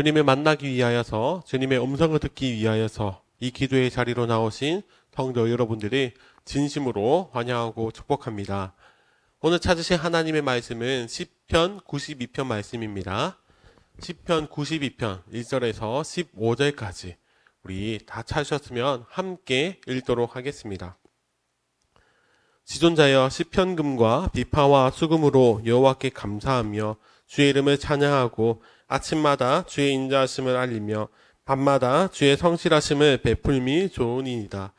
주님을 만나기 위하여서 주님의 음성을 듣기 위하여서 이 기도의 자리로 나오신 성도 여러분들이 진심으로 환영하고 축복합니다. 오늘 찾으신 하나님의 말씀은 시편 92편 말씀입니다. 시편 92편 1절에서 15절까지 우리 다 찾으셨으면 함께 읽도록 하겠습니다. 지존자여 시편금과 비파와 수금으로 여호와께 감사하며 주의 이름을 찬양하고 아침마다 주의 인자하심을 알리며 밤마다 주의 성실하심을 베풀미 좋으니이다.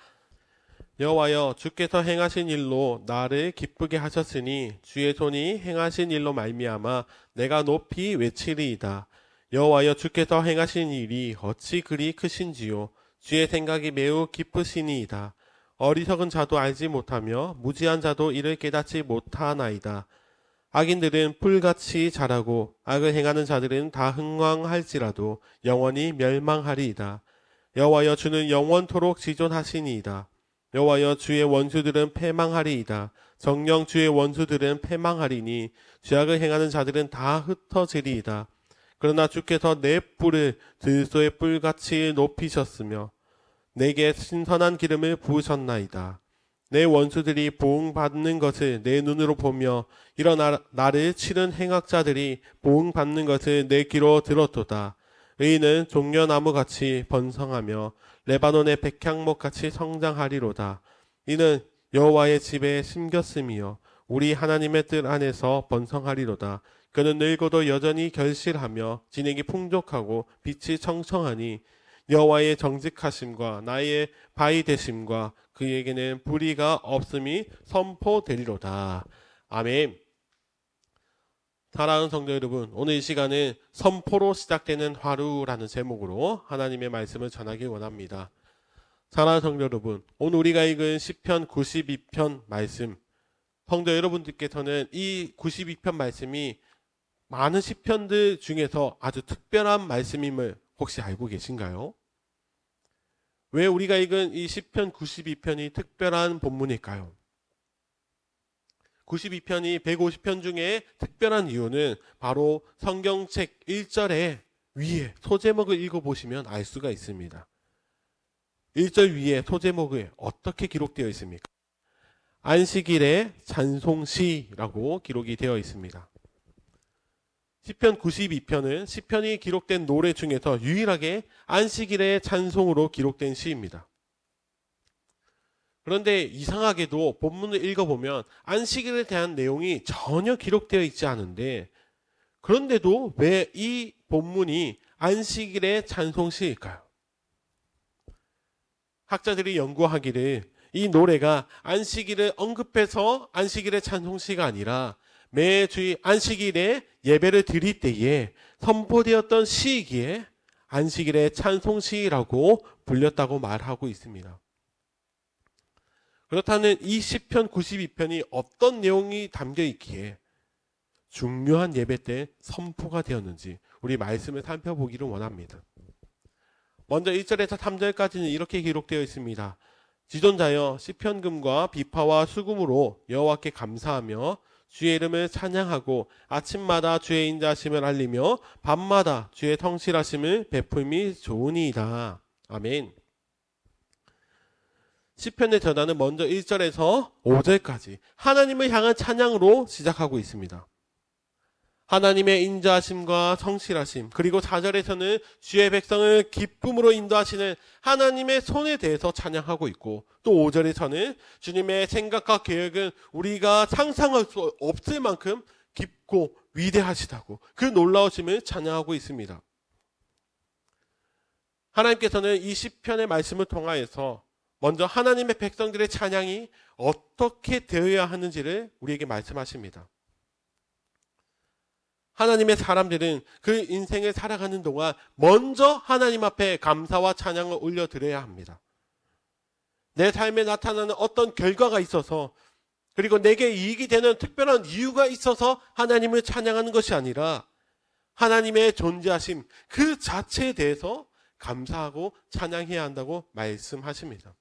여호와여 주께서 행하신 일로 나를 기쁘게 하셨으니 주의 손이 행하신 일로 말미암아 내가 높이 외치리이다. 여호와여 주께서 행하신 일이 어찌 그리 크신지요 주의 생각이 매우 깊으시니이다. 어리석은 자도 알지 못하며 무지한 자도 이를 깨닫지 못하나이다. 악인들은 풀같이 자라고 악을 행하는 자들은 다 흥왕할지라도 영원히 멸망하리이다. 여호와여 주는 영원토록 지존하시니이다. 여호와여 주의 원수들은 패망하리이다. 정령 주의 원수들은 패망하리니 죄악을 행하는 자들은 다 흩어지리이다. 그러나 주께서 내 뿔을 들소의 뿔같이 높이셨으며 내게 신선한 기름을 부으셨나이다. 내 원수들이 보응받는 것을 내 눈으로 보며 이런 나를 치는 행악자들이 보응받는 것을 내 귀로 들었도다. 의인은 종려나무 같이 번성하며 레바논의 백향목 같이 성장하리로다. 이는 여호와의 집에 심겼음이요 우리 하나님의 뜻 안에서 번성하리로다. 그는 늙어도 여전히 결실하며 진액이 풍족하고 빛이 청청하니 여호와의 정직하심과 나의 바위 되심과 그에게는 불의가 없음이 선포되리로다. 아멘. 사랑하는 성도 여러분, 오늘 이 시간은 선포로 시작되는 하루라는 제목으로 하나님의 말씀을 전하기 원합니다. 사랑하는 성도 여러분, 오늘 우리가 읽은 시편 92편 말씀, 성도 여러분들께서는 이 92편 말씀이 많은 시편들 중에서 아주 특별한 말씀임을 혹시 알고 계신가요? 왜 우리가 읽은 이 시편 92편이 특별한 본문일까요? 92편이 150편 중에 특별한 이유는 바로 성경책 1절에 위에 소제목을 읽어보시면 알 수가 있습니다. 1절 위에 소제목을 어떻게 기록되어 있습니까? 안식일의 찬송시라고 기록이 되어 있습니다. 시편 92편은 시편이 기록된 노래 중에서 유일하게 안식일의 찬송으로 기록된 시입니다. 그런데 이상하게도 본문을 읽어보면 안식일에 대한 내용이 전혀 기록되어 있지 않은데 그런데도 왜 이 본문이 안식일의 찬송시일까요? 학자들이 연구하기를 이 노래가 안식일을 언급해서 안식일의 찬송시가 아니라 매주의 안식일에 예배를 드릴 때에 선포되었던 시기에 안식일의 찬송시라고 불렸다고 말하고 있습니다. 그렇다면 이 시편 92편이 어떤 내용이 담겨 있기에 중요한 예배 때 선포가 되었는지 우리 말씀을 살펴보기를 원합니다. 먼저 1절에서 3절까지는 이렇게 기록되어 있습니다. 지존자여 시편금과 비파와 수금으로 여호와께 감사하며 주의 이름을 찬양하고 아침마다 주의 인자심을 알리며 밤마다 주의 성실하심을 베풀미 좋으니이다. 아멘. 시편의 전화는 먼저 1절에서 5절까지 하나님을 향한 찬양으로 시작하고 있습니다. 하나님의 인자하심과 성실하심 그리고 4절에서는 주의 백성을 기쁨으로 인도하시는 하나님의 손에 대해서 찬양하고 있고 또 5절에서는 주님의 생각과 계획은 우리가 상상할 수 없을 만큼 깊고 위대하시다고 그 놀라우심을 찬양하고 있습니다. 하나님께서는 이 시편의 말씀을 통하여서 먼저 하나님의 백성들의 찬양이 어떻게 되어야 하는지를 우리에게 말씀하십니다. 하나님의 사람들은 그 인생을 살아가는 동안 먼저 하나님 앞에 감사와 찬양을 올려드려야 합니다. 내 삶에 나타나는 어떤 결과가 있어서 그리고 내게 이익이 되는 특별한 이유가 있어서 하나님을 찬양하는 것이 아니라 하나님의 존재하심 그 자체에 대해서 감사하고 찬양해야 한다고 말씀하십니다.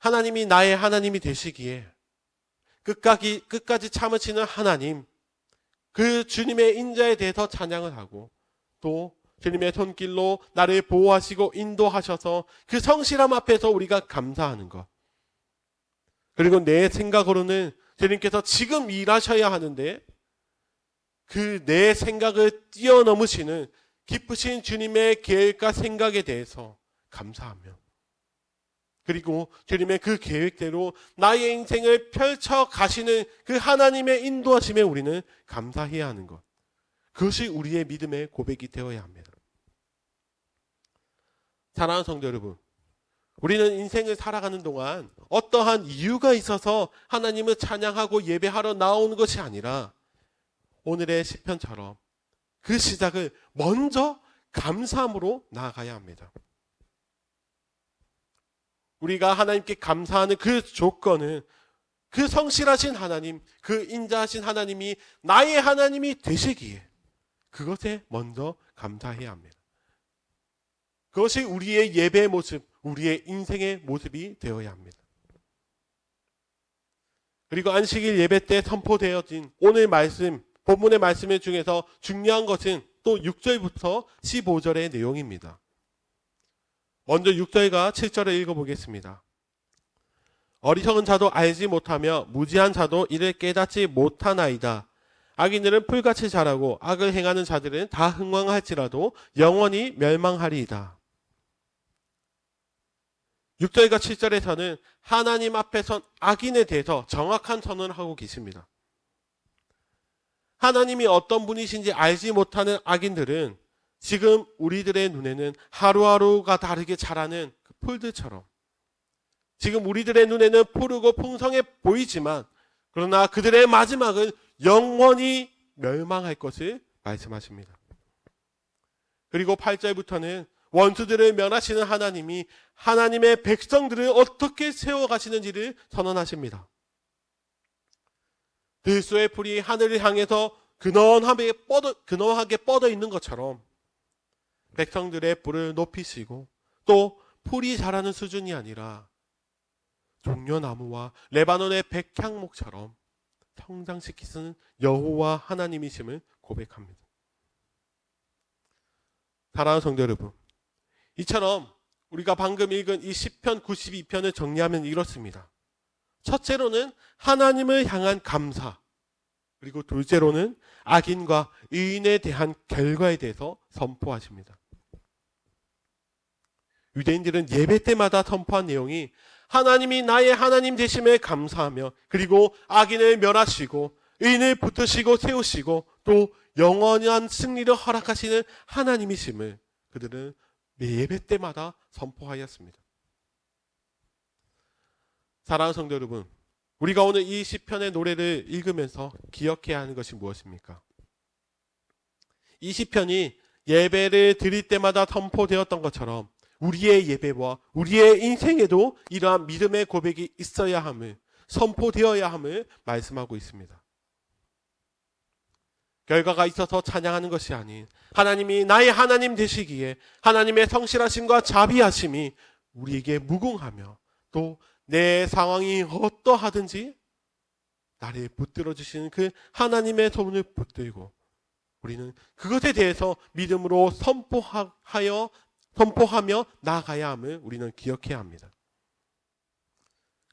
하나님이 나의 하나님이 되시기에 끝까지, 끝까지 참으시는 하나님, 그 주님의 인자에 대해서 찬양을 하고 또 주님의 손길로 나를 보호하시고 인도하셔서 그 성실함 앞에서 우리가 감사하는 것. 그리고 내 생각으로는 주님께서 지금 일하셔야 하는데 그 내 생각을 뛰어넘으시는 기쁘신 주님의 계획과 생각에 대해서 감사하며 그리고 주님의 그 계획대로 나의 인생을 펼쳐 가시는 그 하나님의 인도하심에 우리는 감사해야 하는 것. 그것이 우리의 믿음의 고백이 되어야 합니다. 사랑하는 성도 여러분, 우리는 인생을 살아가는 동안 어떠한 이유가 있어서 하나님을 찬양하고 예배하러 나오는 것이 아니라 오늘의 시편처럼 그 시작을 먼저 감사함으로 나아가야 합니다. 우리가 하나님께 감사하는 그 조건은 그 성실하신 하나님, 그 인자하신 하나님이 나의 하나님이 되시기에 그것에 먼저 감사해야 합니다. 그것이 우리의 예배의 모습, 우리의 인생의 모습이 되어야 합니다. 그리고 안식일 예배 때 선포되어진 오늘 말씀, 본문의 말씀 중에서 중요한 것은 또 6절부터 15절의 내용입니다. 먼저 6절과 7절을 읽어보겠습니다. 어리석은 자도 알지 못하며 무지한 자도 이를 깨닫지 못하나이다. 악인들은 풀같이 자라고 악을 행하는 자들은 다 흥왕할지라도 영원히 멸망하리이다. 6절과 7절에서는 하나님 앞에 선 악인에 대해서 정확한 선언을 하고 계십니다. 하나님이 어떤 분이신지 알지 못하는 악인들은 지금 우리들의 눈에는 하루하루가 다르게 자라는 그 풀들처럼 지금 우리들의 눈에는 푸르고 풍성해 보이지만 그러나 그들의 마지막은 영원히 멸망할 것을 말씀하십니다. 그리고 8절부터는 원수들을 면하시는 하나님이 하나님의 백성들을 어떻게 세워가시는지를 선언하십니다. 들소의 풀이 하늘을 향해서 근원하게 뻗어, 근원하게 뻗어 있는 것처럼 백성들의 뿔을 높이시고 또 풀이 자라는 수준이 아니라 종려나무와 레바논의 백향목처럼 성장시키시는 여호와 하나님이심을 고백합니다. 사랑하는 성도 여러분, 이처럼 우리가 방금 읽은 이 10편 92편을 정리하면 이렇습니다. 첫째로는 하나님을 향한 감사, 그리고 둘째로는 악인과 의인에 대한 결과에 대해서 선포하십니다. 유대인들은 예배 때마다 선포한 내용이 하나님이 나의 하나님 되심에 감사하며 그리고 악인을 멸하시고 의인을 붙으시고 세우시고 또 영원한 승리를 허락하시는 하나님이심을 그들은 매 예배 때마다 선포하였습니다. 사랑하는 성도 여러분, 우리가 오늘 이 시편의 노래를 읽으면서 기억해야 하는 것이 무엇입니까? 이 시편이 예배를 드릴 때마다 선포되었던 것처럼 우리의 예배와 우리의 인생에도 이러한 믿음의 고백이 있어야 함을 선포되어야 함을 말씀하고 있습니다. 결과가 있어서 찬양하는 것이 아닌 하나님이 나의 하나님 되시기에 하나님의 성실하심과 자비하심이 우리에게 무궁하며 또 내 상황이 어떠하든지 나를 붙들어 주시는 그 하나님의 소문을 붙들고 우리는 그것에 대해서 믿음으로 선포하여 선포하며 나아가야 함을 우리는 기억해야 합니다.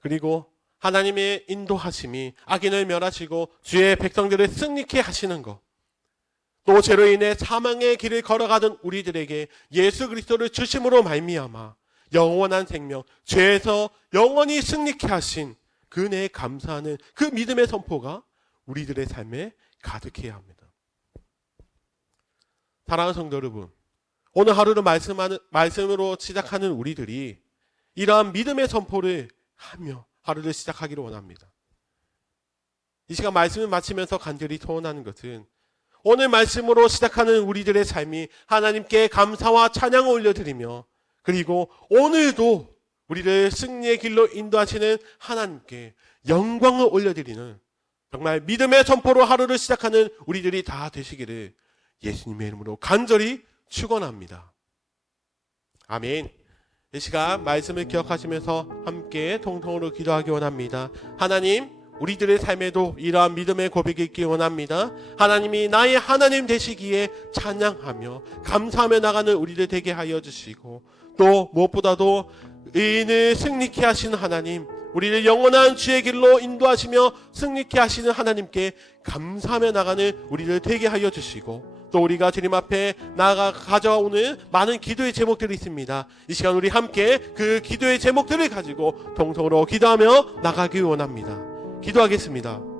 그리고 하나님의 인도하심이 악인을 멸하시고 주의 백성들을 승리케 하시는 것. 또 죄로 인해 사망의 길을 걸어가던 우리들에게 예수 그리스도를 주심으로 말미암아 영원한 생명, 죄에서 영원히 승리케 하신 그 은혜에 감사하는 그 믿음의 선포가 우리들의 삶에 가득해야 합니다. 사랑하는 성도 여러분, 오늘 하루를 말씀하는, 말씀으로 시작하는 우리들이 이러한 믿음의 선포를 하며 하루를 시작하기를 원합니다. 이 시간 말씀을 마치면서 간절히 소원하는 것은 오늘 말씀으로 시작하는 우리들의 삶이 하나님께 감사와 찬양을 올려드리며 그리고 오늘도 우리를 승리의 길로 인도하시는 하나님께 영광을 올려드리는 정말 믿음의 선포로 하루를 시작하는 우리들이 다 되시기를 예수님의 이름으로 간절히 축원합니다. 아멘. 이 시간 말씀을 기억하시면서 함께 통통으로 기도하기 원합니다. 하나님, 우리들의 삶에도 이러한 믿음의 고백이 있기 원합니다. 하나님이 나의 하나님 되시기에 찬양하며 감사하며 나가는 우리들 되게 하여 주시고 또 무엇보다도 의인을 승리케 하시는 하나님 우리를 영원한 주의 길로 인도하시며 승리케 하시는 하나님께 감사하며 나가는 우리를 되게 하여 주시고 또 우리가 주님 앞에 나가 가져오는 많은 기도의 제목들이 있습니다. 이 시간 우리 함께 그 기도의 제목들을 가지고 동성으로 기도하며 나가기 원합니다. 기도하겠습니다.